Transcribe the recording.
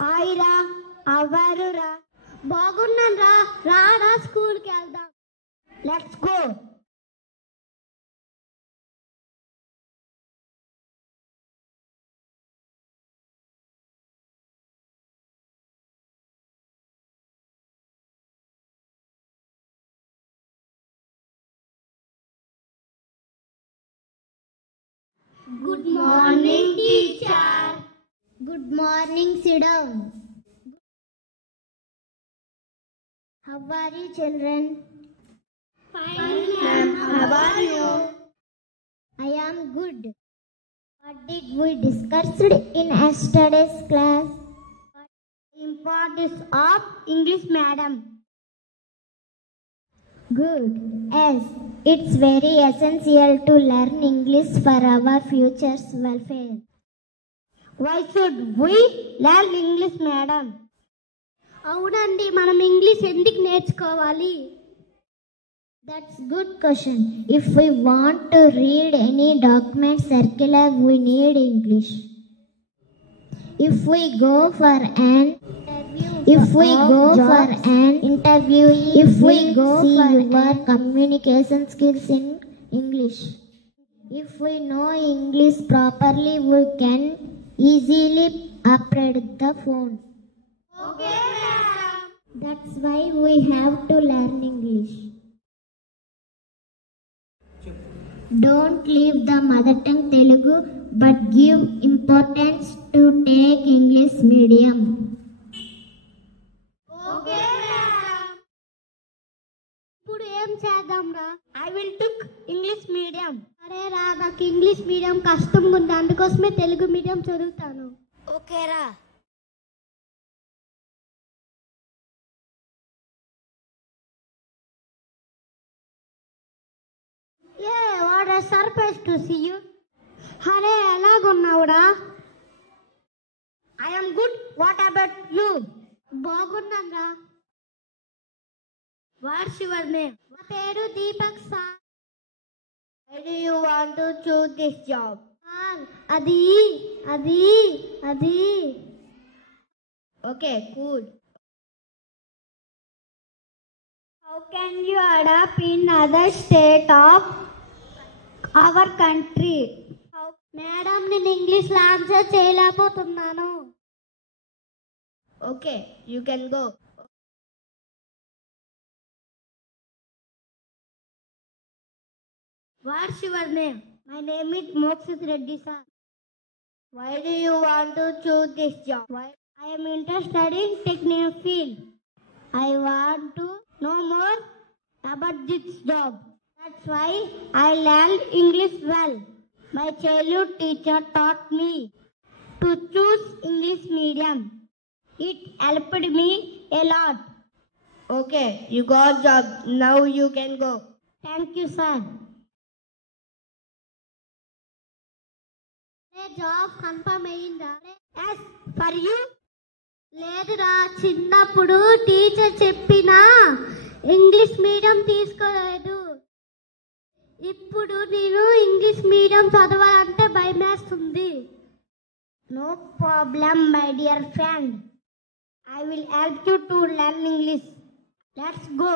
హాయ్రా, అవరురా? బాగున్నాను రా. రారా స్కూల్కి వెళ్దాం. Let's go. Good morning, teacher. Good morning, sit down. How are you, children? Fine, ma'am. How are you? I am good. What did we discuss in yesterday's class? The importance of English, madam. Good. Yes, it's very essential to learn English for our future's welfare. Why should we learn English, madam? అవునండి, మనం English ఎందుకు నేర్చుకోవాలి? That's good question. If we want to read any document circular, we need English. If we go for an interview, if we go for your communication skills in English. If we know English properly, we can easily operate the phone. Okay, ma'am. That's why we have to learn English. Don't leave the mother tongue Telugu, but give importance to take English medium. Okay, ma'am. ఇప్పుడు ఏం చేద్దాం రా? I will took English medium. అరే రా, నాకు English medium కష్టంగా ఉంది, అందుకోసమే తెలుగు మీడియం చదువుతాను. ఓకే రా. What a surprise to see you. అరే, ఎలాగున్నావురా? I am good. What about you? బాగున్నాను రా. What's your name? నా పేరు Deepak sir. Why do you want to choose this job? అది. Okay, cool. How can you adapt in other state of our country? Madam, నేను English లో answer చేయలేకపోతున్నాను. Okay, you can go. What's your name? My name is Mokshit Reddy sir. Why do you want to choose this job? Why? I am interested in technical field. I want to know more about this job. That's why I learned English well. My childhood teacher taught me to choose English medium. It helped me a lot. Okay, you got job. Now you can go. Thank you, sir. Job confirm అయ్యిందా? yes, for you. లేదురా, చిన్నప్పుడు teacher చెప్పినా English medium తీసుకోలేదు. ఇప్పుడు నేను English medium చదవాలంటే భయమేస్తుంది. No problem my dear friend. I will help you to learn English. Let's go.